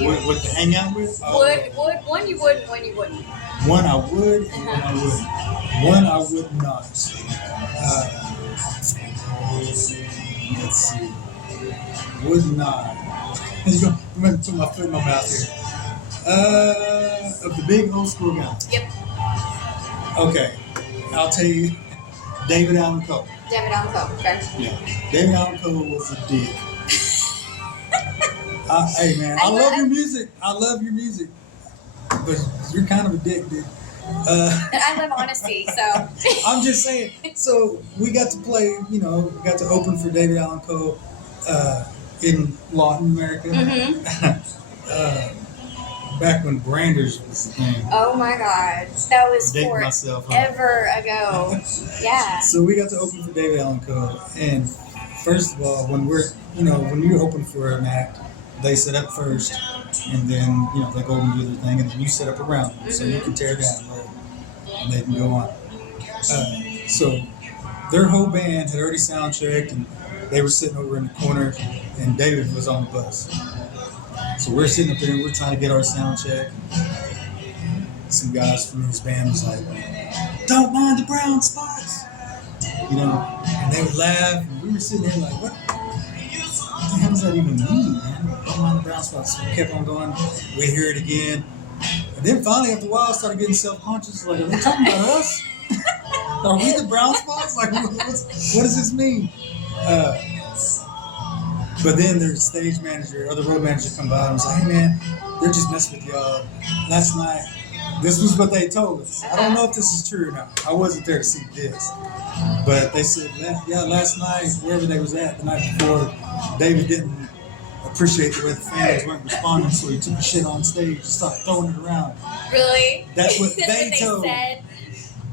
with you? What to hang out with? One you would, one you wouldn't. One I would, and one I wouldn't. One I would not. Let's see. Would not. I'm going to put my foot in my mouth here. Of the big old school guy. Yep. Okay. I'll tell you. David Allen Coe. David Allen Coe. Okay. Yeah. David Allen Coe was a dick. Hey man, I love your music. I love your music. But you're kind of a dick, dude. I love honesty, so. I'm just saying. So we got to play, we got to open for David Allen Coe in Latin America. Mm-hmm. Back when Branders was the thing. Oh my God, that was forever ago. Yeah. So we got to open for David Allen Coe, and first of all, when you open for an act, they set up first, and then they go and do their thing, and then you set up around them, so you can tear down, right? And they can go on. So their whole band had already sound checked, and they were sitting over in the corner, and David was on the bus. So we're sitting up there, and we're trying to get our sound check. Some guys from his band was like, "Don't mind the brown spots," and they would laugh, and we were sitting there like, what the hell does that even mean, man? Don't mind the brown spots. So we kept on going. We hear it again. And then finally, after a while, I started getting self-conscious. Like, are they talking about us? Are we the brown spots? Like, what does this mean? But then their stage manager or the road manager come by and was like, "Hey, man, they're just messing with y'all. Last night," this was what they told us. I don't know if this is true or not. I wasn't there to see this. But they said, last night, wherever they was at the night before, David didn't appreciate the way the fans weren't responding, so he took the shit on stage and started throwing it around. Really? That's what That's they told. Said.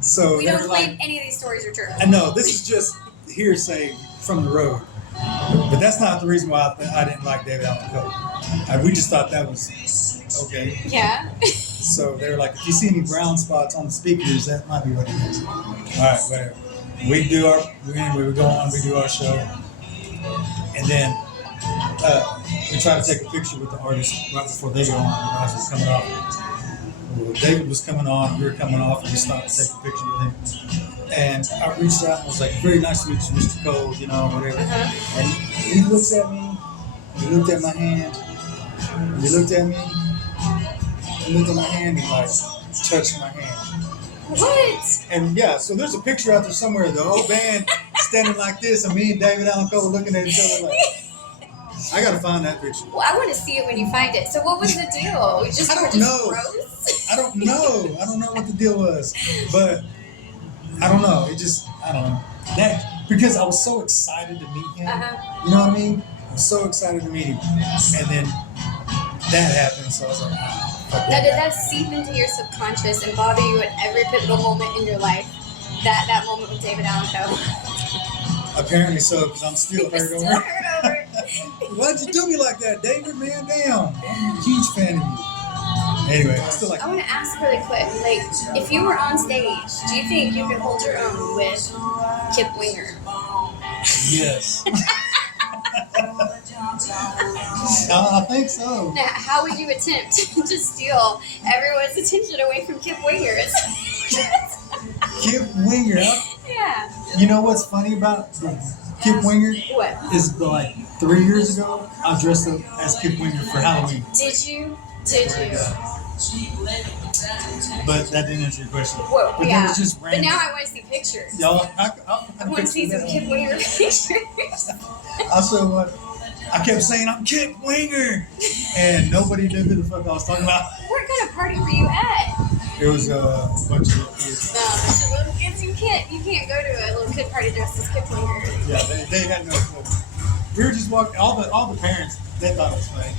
So we don't believe any of these stories are true. I know, this is just hearsay from the road. But that's not the reason why I didn't like David Allen Coe. We just thought that was okay. Yeah. So they were like, if you see any brown spots on the speakers, that might be what it is. All right, whatever. We do our show, and then we try to take a picture with the artist right before they go on. As we're coming off. Well, David was coming on, we were coming off, and we stopped to take a picture with him. And I reached out and was like, "Very nice to meet you, Mr. Cole," whatever. Uh-huh. And he looks at me, he looked at my hand, he looked at me, he looked at my hand, and like touched my hand. What? And yeah, so there's a picture out there somewhere of the whole band standing like this, and me and David Allen Coe looking at each other like, I gotta find that picture. Well, I want to see it when you find it. So what was the deal? I don't know. Gross? I don't know. I don't know what the deal was, but I don't know. I don't know. That because I was so excited to meet him. Uh-huh. You know what I mean? I was so excited to meet him, and then that happened. So I was like, Now, did that seep into your subconscious and bother you at every pivotal moment in your life? That moment with David Allen Coe? Apparently so, because I'm still hurt over it. Why'd you do me like that, David? Man, damn. I'm a huge fan of you. Anyway, I want to ask really quick, like, if you were on stage, do you think you could hold your own with Kip Winger? Yes. I think so. Now, how would you attempt to steal everyone's attention away from Kip Winger? Kip Winger? Yeah. You know what's funny about Kip Winger? What? Is like 3 years ago, I dressed up as Kip Winger for Halloween. Did you? Did you? But that didn't answer your question. Whoa, but yeah. It was just random. But now I want to see pictures. Y'all, I want to see some Kip Winger pictures. Also, I kept saying, "I'm Kip Winger," and nobody knew who the fuck I was talking about. What kind of party were you at? It was a bunch of little kids. No, bunch of little kids. You can't go to a little kid party dressed as Kip Winger. Yeah, they had no clue. We were just walking. All the parents, they thought it was funny.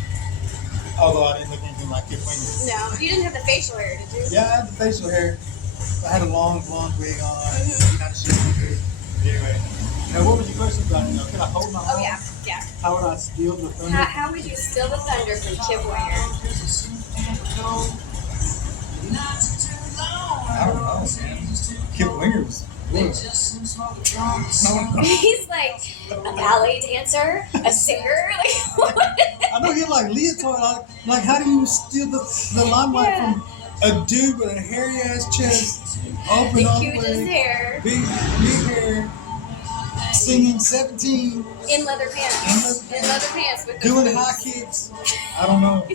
Although I didn't look anything like Kip Winger. No, you didn't have the facial hair, did you? Yeah, I had the facial hair. I had a long blonde wig on. Mm-hmm. Kind of shit. Anyway, now what was your question about? Could I hold my own? Oh yeah. How would I steal the thunder? How would you steal the thunder from Kip Winger? I don't know, man. Kip Winger was good. He's like a ballet dancer, a singer. Like, what? I No, you're like leotard. Like how do you steal the limelight from a dude with a hairy ass chest, open The all the cutest way, hair. big hair, singing 17 In leather pants. In leather pants with doing boots. high kicks. I don't know.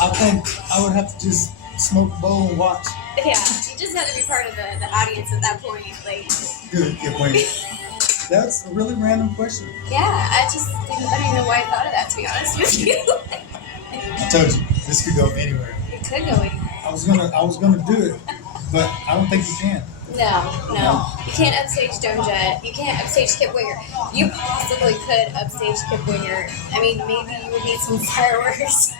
I think I would have to just smoke a bowl and watch. Yeah, you just had to be part of the audience at that point. Like, Good, good point. That's a really random question. yeah, I don't even know why I thought of that, to be honest with you. I told you this could go anywhere. It could go anywhere. I was gonna do it, but I don't think you can. No. You can't upstage Doja. You can't upstage Kip Winger. You possibly could upstage Kip Winger. I mean, maybe you would need some fireworks.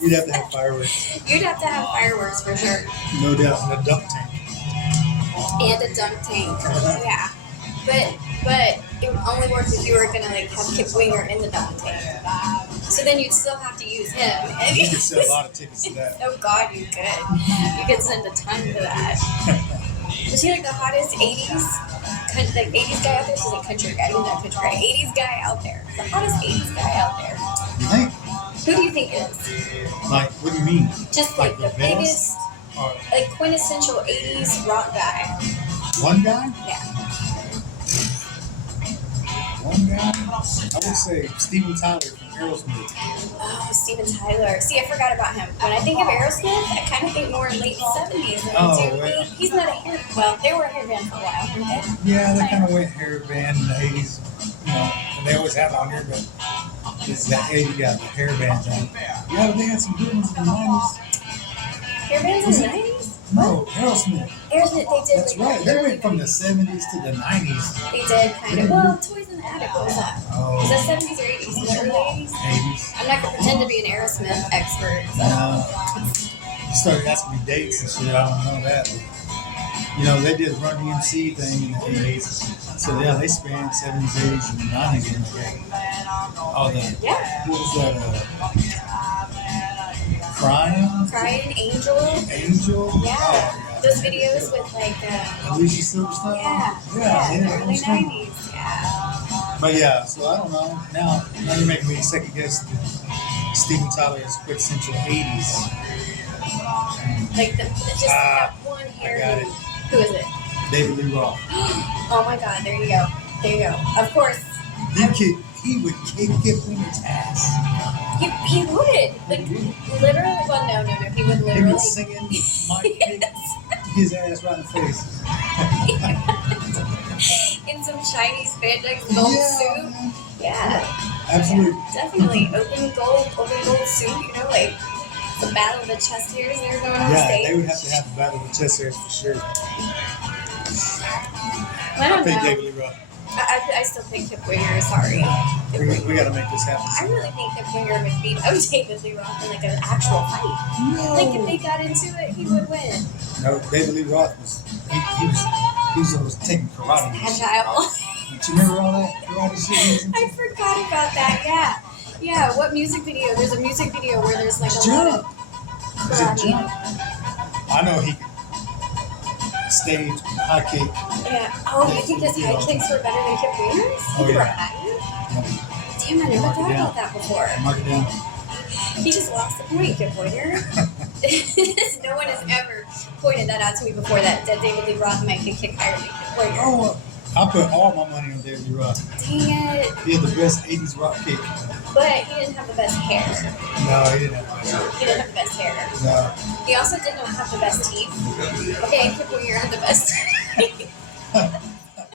You'd have to have fireworks. You'd have to have fireworks for sure. No doubt, and a dunk tank. And a dunk tank. Yeah. But it would only work if you were gonna like have Kip Winger in the dunk tank. So then you'd still have to use him. And You could sell a lot of tickets to that. Oh God, you could. You could send a ton to that. Was he like the hottest 80s? Like 80s guy out there? She's like country guy. He's not country guy. 80s guy out there. The hottest 80s guy out there. You think? Who do you think is? Like, what do you mean? Just like the biggest, Or like quintessential 80s rock guy. one guy? Yeah. One guy? I would say Steven Tyler from Aerosmith. Oh, Steven Tyler. See, I forgot about him. When I think of Aerosmith, I kind of think more late 70s than I do. well. He's not a hair. Well, they were a hair band for a while, weren't they? Yeah, they kind of went hair band in the 80s. You know, and they always have it on here, but it's the 80s, yeah, the hair band thing. Yeah, but they had some good ones in the 90s. Hair bands in the 90s? No, Aerosmith. Aerosmith, they did. That's like, right. They went from the 70s to the 90s. They did kind of. Well, Toys in the Attic, what was that? Oh, Was that 70s or 80s? Was that early 80s? 80s. I'm not going to pretend to be an Aerosmith expert. So. You started asking me dates and shit. I don't know that. But, you know, they did Run DMC thing in the 80s. So, yeah, they spanned 70s, 80s, and 90s in there. Oh, Yeah. what was that? Crying Angel. Angel? Yeah. Oh, yeah. Those videos with like, Alicia Silverstone? yeah, in the early those things. 90s. Yeah. But yeah, so I don't know. Now you're making me second guess Steven Tyler's quintessential 80s. Like just that one hair. I got it. Who is it? David Lee Roth. Oh my God! There you go. There you go. Of course. He would kick Kip Winger's ass. He would. Like literally. Well, no. He would He literally. was singing, Mike kick his ass right in the face. In some Chinese spandex gold suit. man. Yeah. Absolutely. Yeah, definitely. Open gold suit, you know, like the battle of the chest hairs they were going on Yeah, stage. they would have to have the battle of the chest hairs for sure. I don't pick know. David Lee Roth. I still think Kip Winger, sorry. We got to make this happen. I really think Kip Winger would beat David Lee Roth in like an actual fight. No. Like if they got into it, he would win. No, David Lee Roth he was taking karate. Agile. Do you remember all that karate shit he was into? I forgot about that, yeah. Yeah, what music video? There's a music video where there's like a lot Jump. of Is it karate. jump? I know he could stage high kick. Yeah. Oh, you think his head kicks were better than Kip Winger's? Oh, They were yeah. higher? Yeah. Damn, I never Mark it thought down. about that before. Mark it down. He just lost the point, Kip Winger. No one has ever pointed that out to me before, that David Lee Roth might could kick higher than Kip Winger. Oh, I put all my money on David Lee Roth. Dang it. He had the best 80s rock kick. But he didn't have the best hair. No, he didn't have the best. He didn't have the best hair. No. He also did not have the best teeth. Okay, Kip Winger had the best